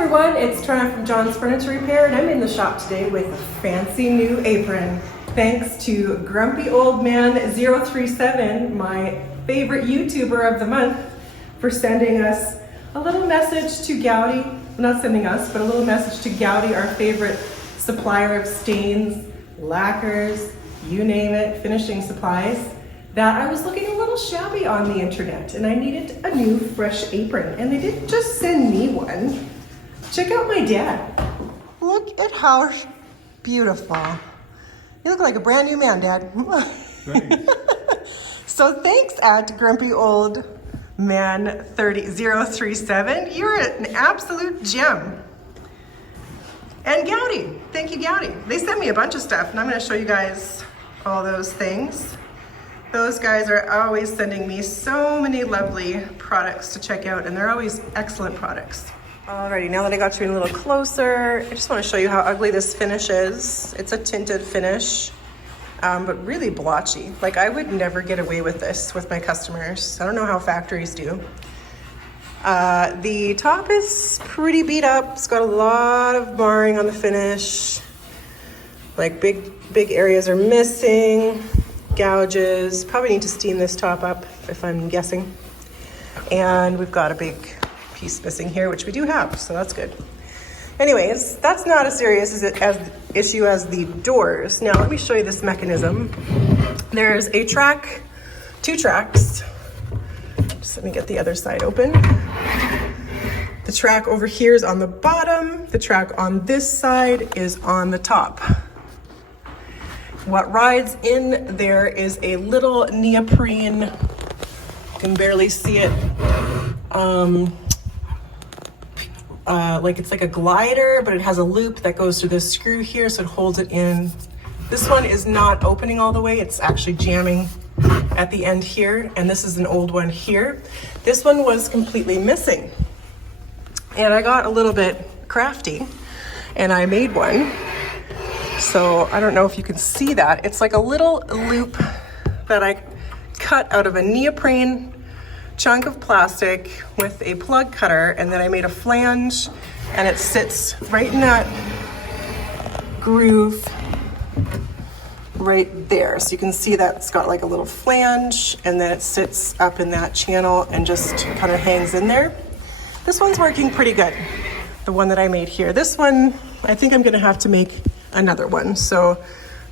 everyone, it's Trena from John's Furniture Repair, and I'm in the shop today with a fancy new apron. Thanks to Grumpy Old Man 037, my favorite YouTuber of the month, for sending us a little message to Gowdy. Not sending us, but a little message to Gowdy, our favorite supplier of stains, lacquers, you name it, finishing supplies, that I was looking a little shabby on the internet and I needed a new fresh apron. And they didn't just send me one. Check out my dad. Look at how beautiful. You look like a brand new man, Dad. Thanks. So thanks at Grumpy Old Man 037. You're an absolute gem. And Gowdy, thank you Gowdy. They sent me a bunch of stuff and I'm gonna show you guys all those things. Those guys are always sending me so many lovely products to check out, and they're always excellent products. Alrighty, now that I got you in a little closer, I just want to show you how ugly this finish is. It's a tinted finish, but really blotchy. Like, I would never get away with this with my customers. I don't know how factories do. The top is pretty beat up. It's got a lot of marring on the finish. Like big areas are missing. Gouges. Probably need to steam this top up if I'm guessing. And we've got a big piece missing here, which we do have, so that's good. Anyways, that's not as serious issue as the doors. Now let me show you this mechanism. There's a track, 2 tracks. Just let me get the other side open. The track over here is on the bottom. The track on this side is on the top. What rides in there is a little neoprene, you can barely see it, like it's like a glider, but it has a loop that goes through this screw here, so it holds it in. This one is not opening all the way, it's actually jamming at the end here, and this is an old one here. This one was completely missing, and I got a little bit crafty, and I made one. So I don't know if you can see that. It's like a little loop that I cut out of a neoprene chunk of plastic with a plug cutter, and then I made a flange, and it sits right in that groove right there. So you can see that it's got like a little flange, and then it sits up in that channel and just kind of hangs in there. This one's working pretty good, the one that I made here. This one, I think I'm gonna have to make another one, so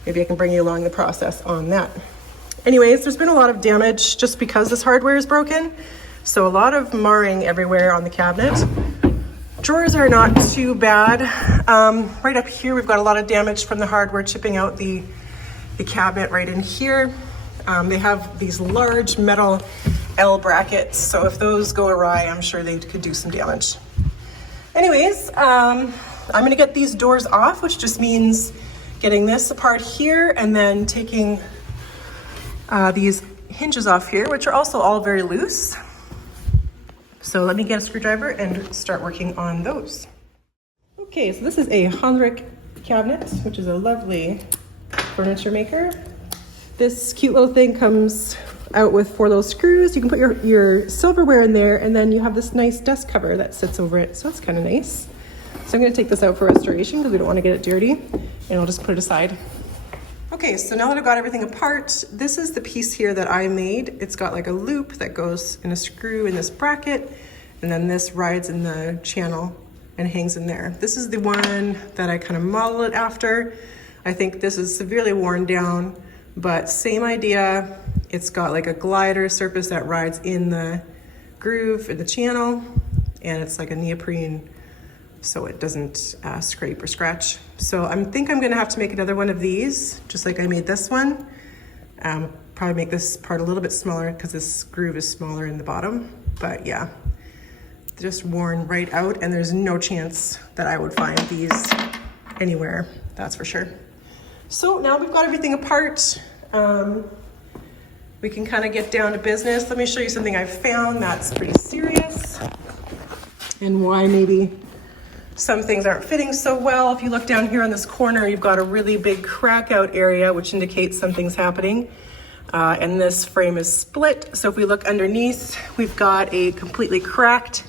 maybe I can bring you along the process on that. Anyways, there's been a lot of damage just because this hardware is broken, so a lot of marring everywhere on the cabinet. Drawers are not too bad. Right up here we've got a lot of damage from the hardware chipping out the cabinet right in here. They have these large metal L brackets, so if those go awry, I'm sure they could do some damage. Anyways, I'm gonna get these doors off, which just means getting this apart here and then taking these hinges off here, which are also all very loose. So let me get a screwdriver and start working on those. Okay, so this is a Heinrich cabinet, which is a lovely furniture maker. This cute little thing comes out with 4 little screws. You can put your silverware in there, and then you have this nice dust cover that sits over it, so it's kind of nice. So I'm gonna take this out for restoration because we don't want to get it dirty, and I'll just put it aside. Okay, so now that I've got everything apart, this is the piece here that I made. It's got like a loop that goes in a screw in this bracket, and then this rides in the channel and hangs in there. This is the one that I kind of modeled it after. I think this is severely worn down, but same idea. It's got like a glider surface that rides in the groove in the channel, and it's like a neoprene so it doesn't scrape or scratch. So I think I'm gonna have to make another one of these, just like I made this one. Probably make this part a little bit smaller because this groove is smaller in the bottom. But yeah, just worn right out, and there's no chance that I would find these anywhere, that's for sure. So now we've got everything apart. We can kind of get down to business. Let me show you something I've found that's pretty serious and why maybe some things aren't fitting so well. If you look down here on this corner, you've got a really big crack out area, which indicates something's happening. And this frame is split. So if we look underneath, we've got a completely cracked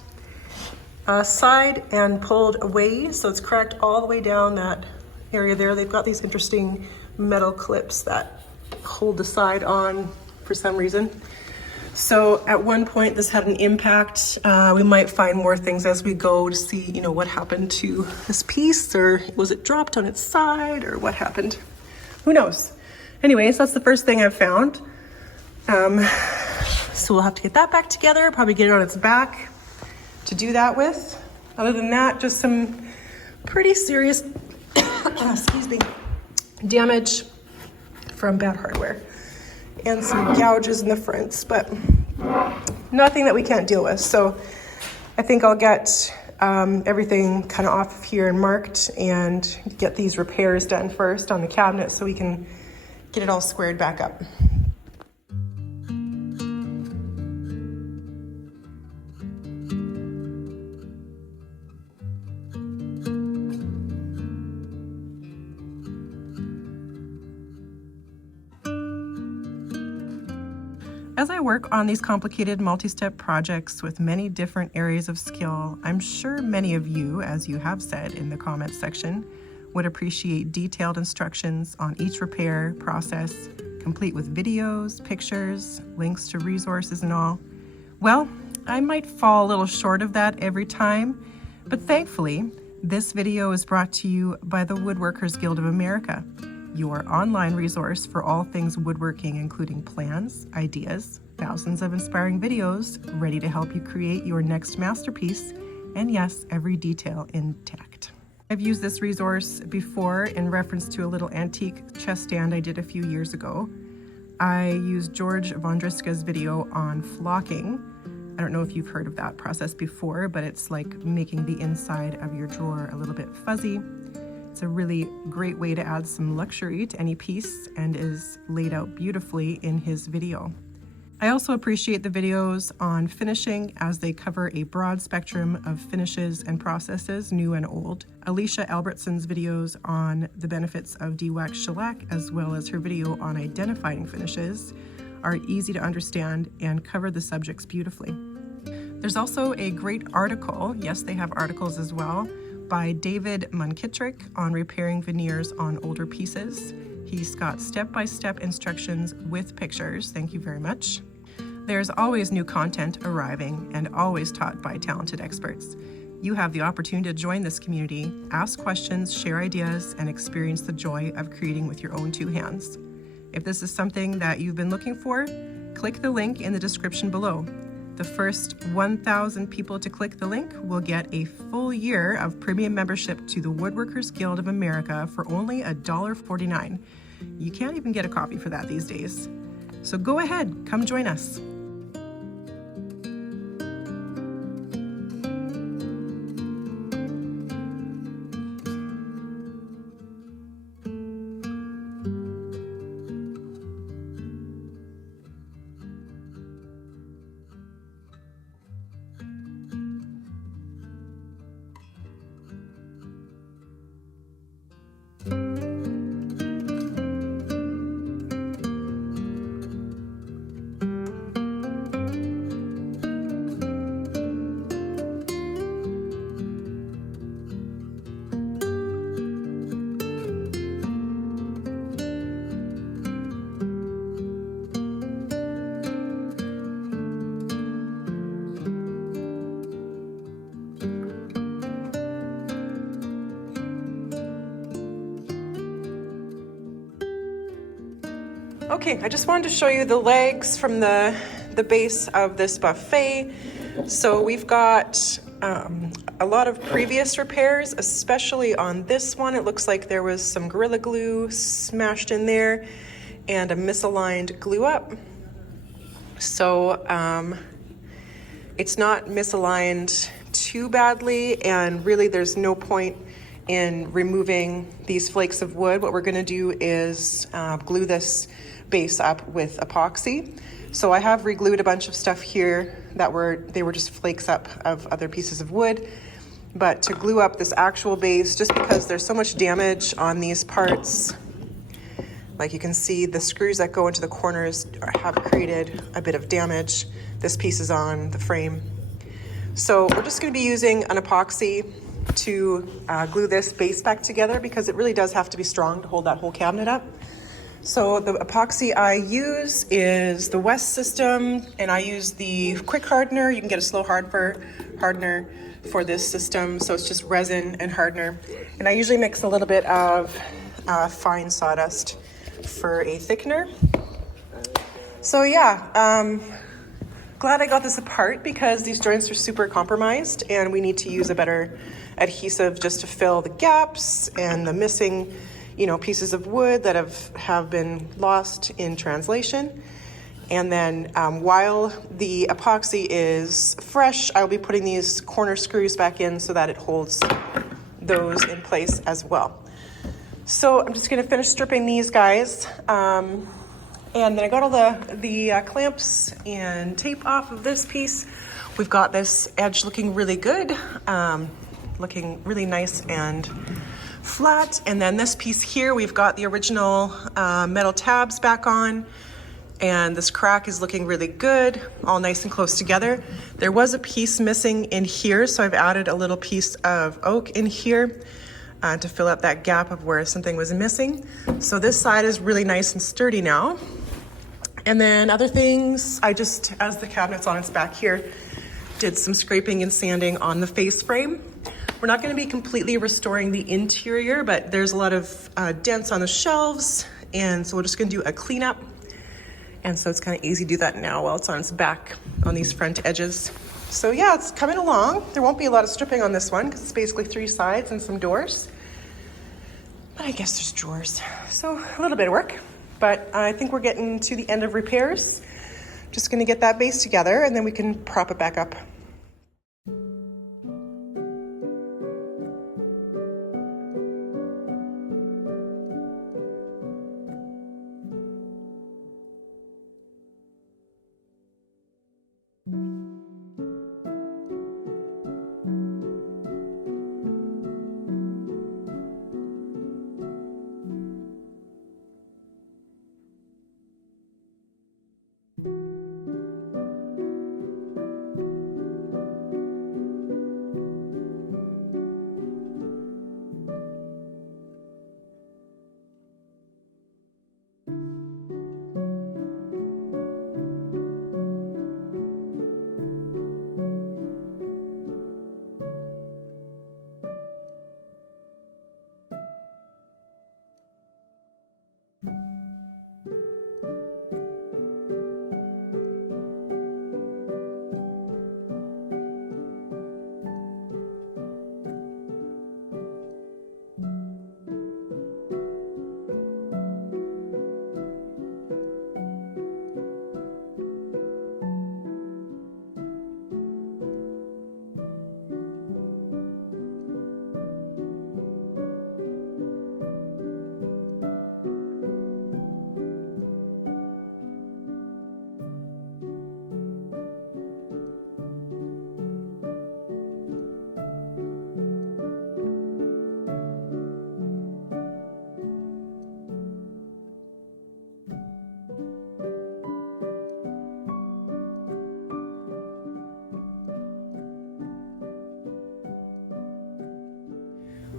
side and pulled away, so it's cracked all the way down that area there. They've got these interesting metal clips that hold the side on for some reason. So at one point this had an impact. We might find more things as we go to see, you know, what happened to this piece, or was it dropped on its side, or what happened? Who knows? Anyways, that's the first thing I've found. So we'll have to get that back together, probably get it on its back to do that with. Other than that, just some pretty serious, excuse me, damage from bad hardware and some gouges in the fronts, but nothing that we can't deal with. So I think I'll get everything kind of off of here and marked and get these repairs done first on the cabinet so we can get it all squared back up. As I work on these complicated multi-step projects with many different areas of skill, I'm sure many of you, as you have said in the comments section, would appreciate detailed instructions on each repair process, complete with videos, pictures, links to resources and all. Well, I might fall a little short of that every time, but thankfully, this video is brought to you by the Woodworkers Guild of America, your online resource for all things woodworking, including plans, ideas, thousands of inspiring videos ready to help you create your next masterpiece, and yes, every detail intact. I've used this resource before in reference to a little antique chest stand I did a few years ago. I used George Vondriska's video on flocking. I don't know if you've heard of that process before, but it's like making the inside of your drawer a little bit fuzzy. It's a really great way to add some luxury to any piece and is laid out beautifully in his video. I also appreciate the videos on finishing as they cover a broad spectrum of finishes and processes, new and old. Alicia Albertson's videos on the benefits of de-wax shellac, as well as her video on identifying finishes, are easy to understand and cover the subjects beautifully. There's also a great article, yes, they have articles as well, by David Munkittrick on repairing veneers on older pieces. He's got step-by-step instructions with pictures. Thank you very much. There's always new content arriving and always taught by talented experts. You have the opportunity to join this community, ask questions, share ideas, and experience the joy of creating with your own two hands. If this is something that you've been looking for, click the link in the description below. The first 1,000 people to click the link will get a full year of premium membership to the Woodworkers Guild of America for only $1.49. You can't even get a copy for that these days. So go ahead, come join us. Okay, I just wanted to show you the legs from the base of this buffet. So we've got a lot of previous repairs, especially on this one. It looks like there was some Gorilla Glue smashed in there and a misaligned glue up. So it's not misaligned too badly, and really there's no point in removing these flakes of wood. What we're gonna do is glue this base up with epoxy. So I have re-glued a bunch of stuff here that were just flakes up of other pieces of wood. But to glue up this actual base, just because there's so much damage on these parts, like you can see the screws that go into the corners have created a bit of damage. This piece is on the frame. So we're just going to be using an epoxy to glue this base back together because it really does have to be strong to hold that whole cabinet up. So the epoxy I use is the West system, and I use the quick hardener. You can get a slow hardener for this system. So it's just resin and hardener. And I usually mix a little bit of fine sawdust for a thickener. So yeah, glad I got this apart because these joints are super compromised and we need to use a better adhesive just to fill the gaps and the missing, pieces of wood that have been lost in translation. And then while the epoxy is fresh, I'll be putting these corner screws back in so that it holds those in place as well. So I'm just gonna finish stripping these guys. And then I got all the clamps and tape off of this piece. We've got this edge looking really good, looking really nice and flat. And then this piece here, we've got the original metal tabs back on. And this crack is looking really good, all nice and close together. There was a piece missing in here, so I've added a little piece of oak in here to fill up that gap of where something was missing. So this side is really nice and sturdy now. And then other things, I just, as the cabinet's on its back here, did some scraping and sanding on the face frame. We're not gonna be completely restoring the interior, but there's a lot of dents on the shelves, and so we're just gonna do a cleanup. And so it's kind of easy to do that now while it's on its back on these front edges. So yeah, it's coming along. There won't be a lot of stripping on this one because it's basically 3 sides and some doors. But I guess there's drawers. So a little bit of work. But I think we're getting to the end of repairs. Just gonna get that base together and then we can prop it back up.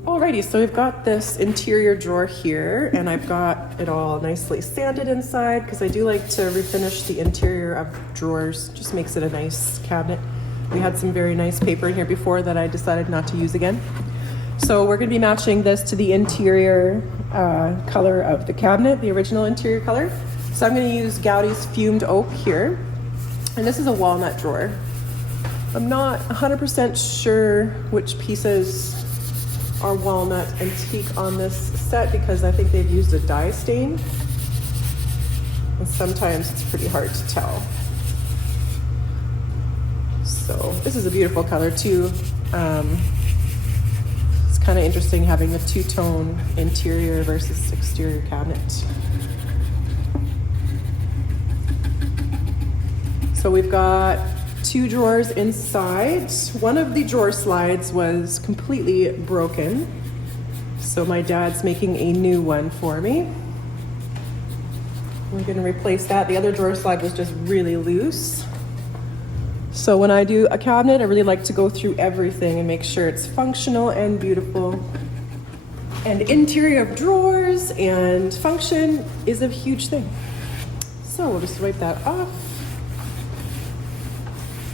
Alrighty, so we've got this interior drawer here and I've got it all nicely sanded inside because I do like to refinish the interior of drawers. Just makes it a nice cabinet. We had some very nice paper in here before that I decided not to use again. So we're going to be matching this to the interior color of the cabinet, the original interior color. So I'm going to use Gaudy's fumed oak here. And this is a walnut drawer. I'm not 100% sure which pieces are walnut and teak on this set because I think they've used a dye stain. And sometimes it's pretty hard to tell. So this is a beautiful color too. It's kind of interesting having a two-tone interior versus exterior cabinet. So we've got 2 drawers inside. One of the drawer slides was completely broken, so my dad's making a new one for me. We're going to replace that. The other drawer slide was just really loose, So when I do a cabinet, I really like to go through everything and make sure it's functional and beautiful. And interior of drawers and function is a huge thing. So we'll just wipe that off.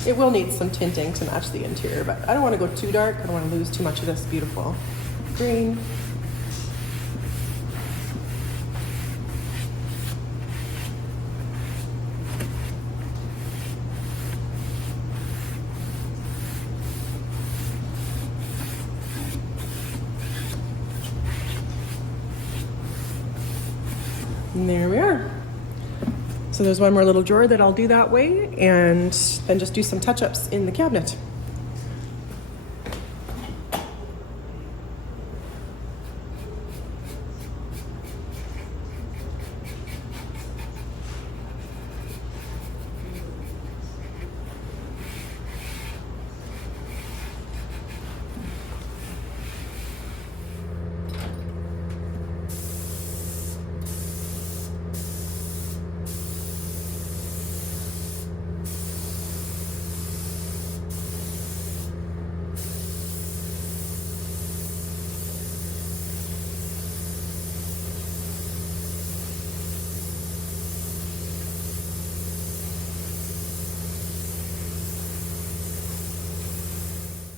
It will need some tinting to match the interior, but I don't want to go too dark. I don't want to lose too much of this beautiful green. And there we are. So there's one more little drawer that I'll do that way, and then just do some touch-ups in the cabinet.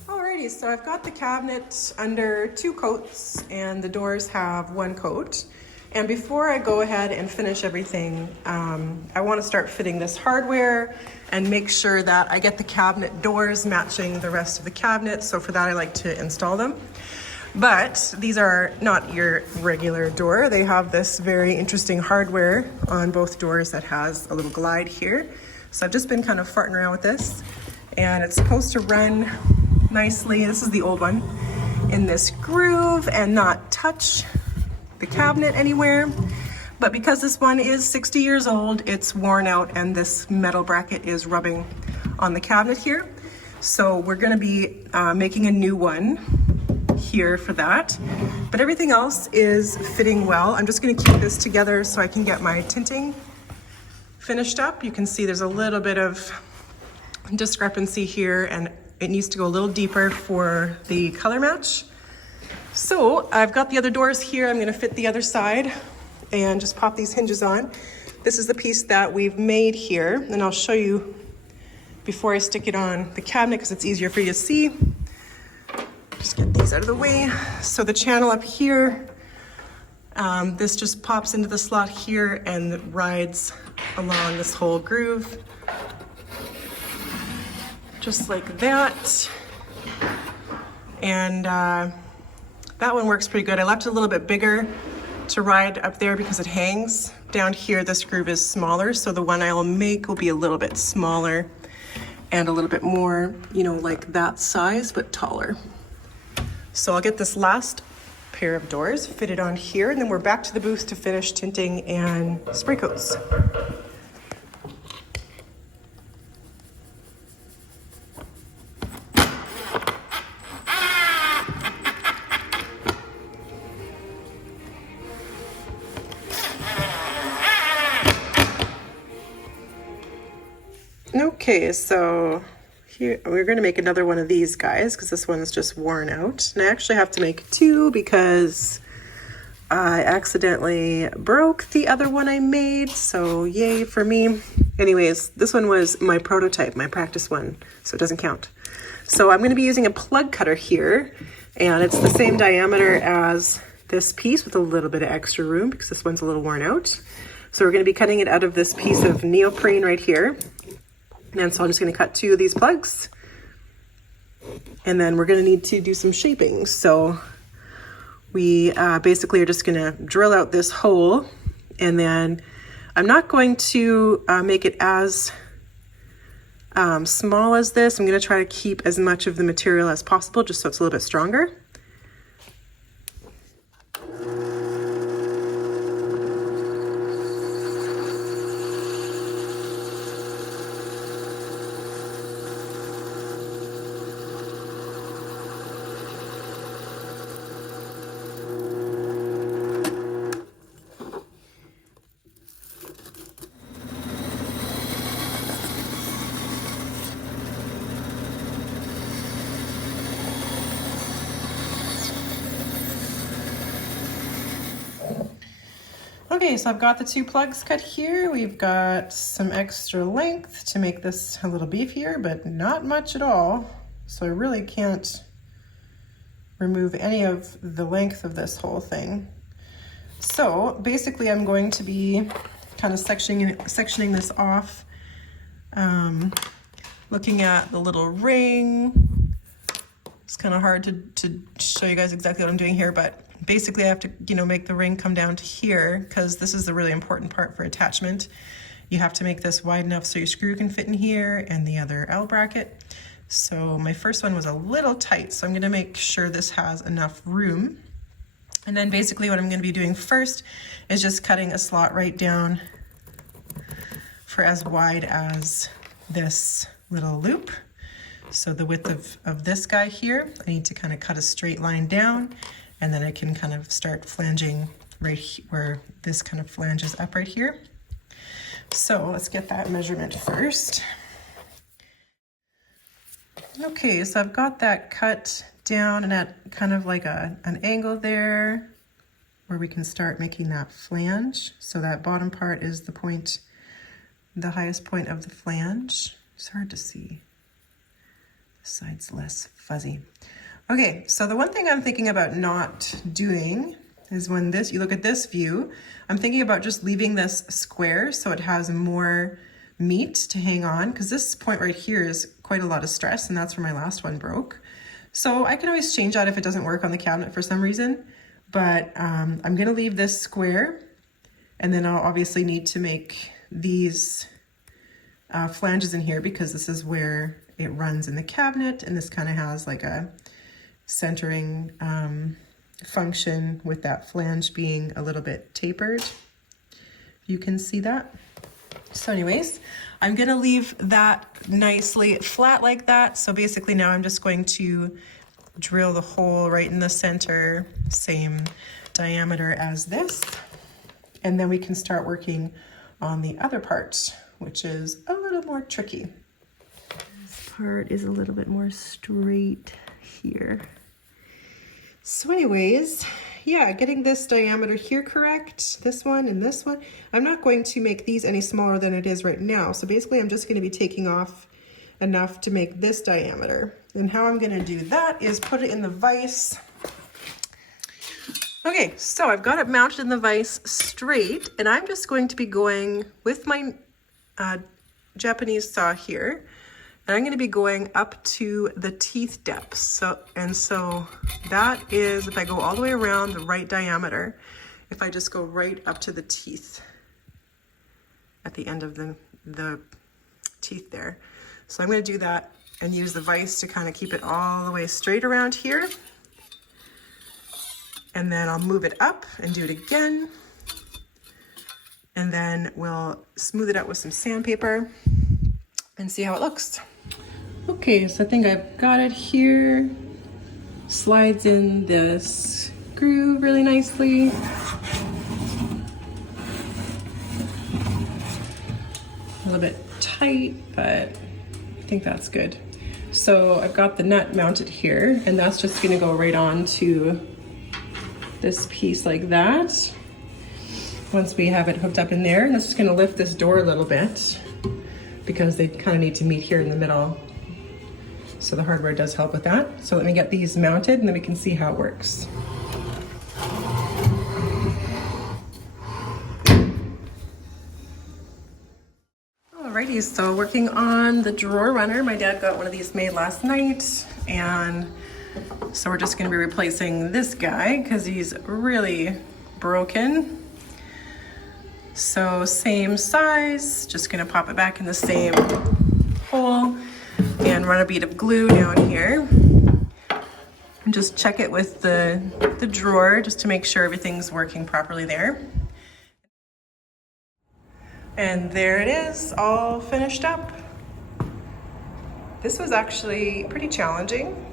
Alrighty, so I've got the cabinet under 2 coats and the doors have 1 coat. And before I go ahead and finish everything, I want to start fitting this hardware and make sure that I get the cabinet doors matching the rest of the cabinet. So for that, I like to install them. But these are not your regular door. They have this very interesting hardware on both doors that has a little glide here. So I've just been kind of farting around with this, and it's supposed to run nicely. This is the old one, in this groove and not touch the cabinet anywhere. But because this one is 60 years old, it's worn out and this metal bracket is rubbing on the cabinet here. So we're going to be making a new one here for that. But everything else is fitting well. I'm just going to keep this together so I can get my tinting finished up. You can see there's a little bit of discrepancy here, and it needs to go a little deeper for the color match. So I've got the other doors here. I'm going to fit the other side and just pop these hinges on. This is the piece that we've made here, and I'll show you before I stick it on the cabinet because it's easier for you to see. Just get these out of the way. So the channel up here, this just pops into the slot here and rides along this whole groove. Just like that. And that one works pretty good. I left it a little bit bigger to ride up there because it hangs. Down here, this groove is smaller, so the one I'll make will be a little bit smaller and a little bit more, you know, like that size, but taller. So I'll get this last pair of doors fitted on here, and then we're back to the booth to finish tinting and spray coats. Okay, so here we're going to make another one of these guys because this one's just worn out. And I actually have to make 2 because I accidentally broke the other one I made, so yay for me. Anyways, this one was my prototype, my practice one, so it doesn't count. So I'm going to be using a plug cutter here, and it's the same diameter as this piece with a little bit of extra room because this one's a little worn out. So we're going to be cutting it out of this piece of neoprene right here. And so I'm just going to cut 2 of these plugs, and then we're going to need to do some shaping. So we basically are just going to drill out this hole, and then I'm not going to make it as small as this. I'm going to try to keep as much of the material as possible just so it's a little bit stronger. Okay, so I've got the 2 plugs cut here. We've got some extra length to make this a little beefier, but not much at all. So I really can't remove any of the length of this whole thing. So basically I'm going to be kind of sectioning this off, looking at the little ring. It's kind of hard to show you guys exactly what I'm doing here, but basically I have to, you know, make the ring come down to here, because this is the really important part for attachment. You have to make this wide enough so your screw can fit in here and the other L bracket. So my first one was a little tight, so I'm gonna make sure this has enough room. And then basically what I'm gonna be doing first is just cutting a slot right down for as wide as this little loop. So the width of this guy here, I need to kind of cut a straight line down, and then I can kind of start flanging right where this kind of flanges up right here. So let's get that measurement first. Okay, so I've got that cut down and at kind of like an angle there where we can start making that flange. So that bottom part is the point, the highest point of the flange. It's hard to see. This side's less fuzzy. Okay, so the one thing I'm thinking about not doing is when you look at this view, I'm thinking about just leaving this square so it has more meat to hang on, because this point right here is quite a lot of stress, and that's where my last one broke. So I can always change that if it doesn't work on the cabinet for some reason, but I'm gonna leave this square, and then I'll obviously need to make these flanges in here, because this is where it runs in the cabinet, and this kind of has like a centering function with that flange being a little bit tapered. You can see that. So anyways, I'm gonna leave that nicely flat like that. So basically now I'm just going to drill the hole right in the center, same diameter as this. And then we can start working on the other part, which is a little more tricky. This part is a little bit more straight here. So anyways, yeah, getting this diameter here correct, this one and this one. I'm not going to make these any smaller than it is right now. So basically I'm just gonna be taking off enough to make this diameter. And how I'm gonna do that is put it in the vise. Okay, so I've got it mounted in the vise straight, and I'm just going to be going with my Japanese saw here, and I'm gonna be going up to the teeth depth. So that is, if I go all the way around, the right diameter. If I just go right up to the teeth at the end of the teeth there. So I'm gonna do that and use the vise to kind of keep it all the way straight around here. And then I'll move it up and do it again. And then we'll smooth it out with some sandpaper and see how it looks. Okay, so I think I've got it here. Slides in the screw really nicely. A little bit tight, but I think that's good. So I've got the nut mounted here, and that's just gonna go right on to this piece like that. Once we have it hooked up in there, and that's just gonna lift this door a little bit because they kind of need to meet here in the middle. So the hardware does help with that. So let me get these mounted and then we can see how it works. Alrighty, so working on the drawer runner. My dad got one of these made last night, and so we're just gonna be replacing this guy because he's really broken. So same size, just gonna pop it back in the same hole and run a bead of glue down here. And just check it with the drawer just to make sure everything's working properly there. And there it is, all finished up. This was actually pretty challenging.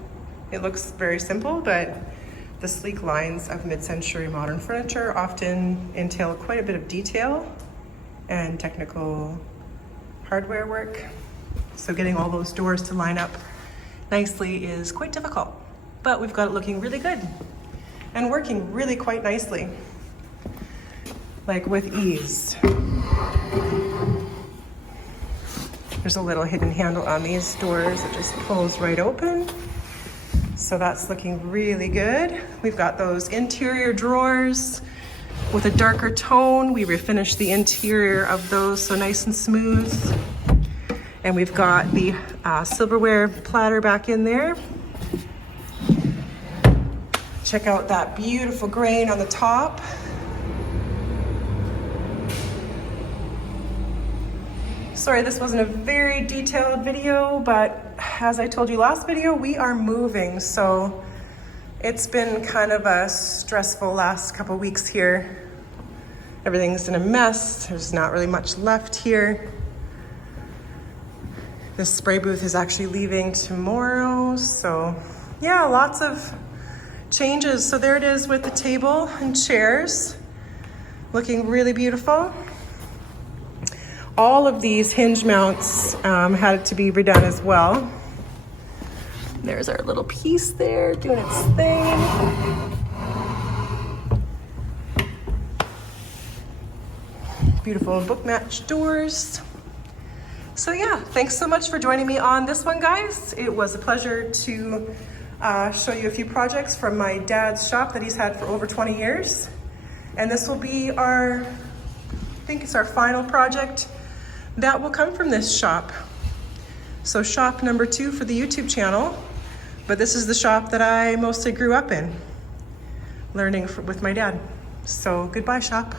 It looks very simple, but the sleek lines of mid-century modern furniture often entail quite a bit of detail and technical hardware work. So getting all those doors to line up nicely is quite difficult, but we've got it looking really good and working really quite nicely. like with ease. There's a little hidden handle on these doors that just pulls right open. So that's looking really good. We've got those interior drawers with a darker tone. We refinished the interior of those, so nice and smooth. And we've got the silverware platter back in there. Check out that beautiful grain on the top. Sorry, this wasn't a very detailed video, but as I told you last video, we are moving. So it's been kind of a stressful last couple weeks here. Everything's in a mess. There's not really much left here. This spray booth is actually leaving tomorrow. So yeah, lots of changes. So there it is with the table and chairs, looking really beautiful. All of these hinge mounts had to be redone as well. There's our little piece there doing its thing. Beautiful book match doors. So yeah, thanks so much for joining me on this one, guys. It was a pleasure to show you a few projects from my dad's shop that he's had for over 20 years. And this will be our, I think it's our final project that will come from this shop. So shop number 2 for the YouTube channel, but this is the shop that I mostly grew up in, learning with my dad. So goodbye, shop.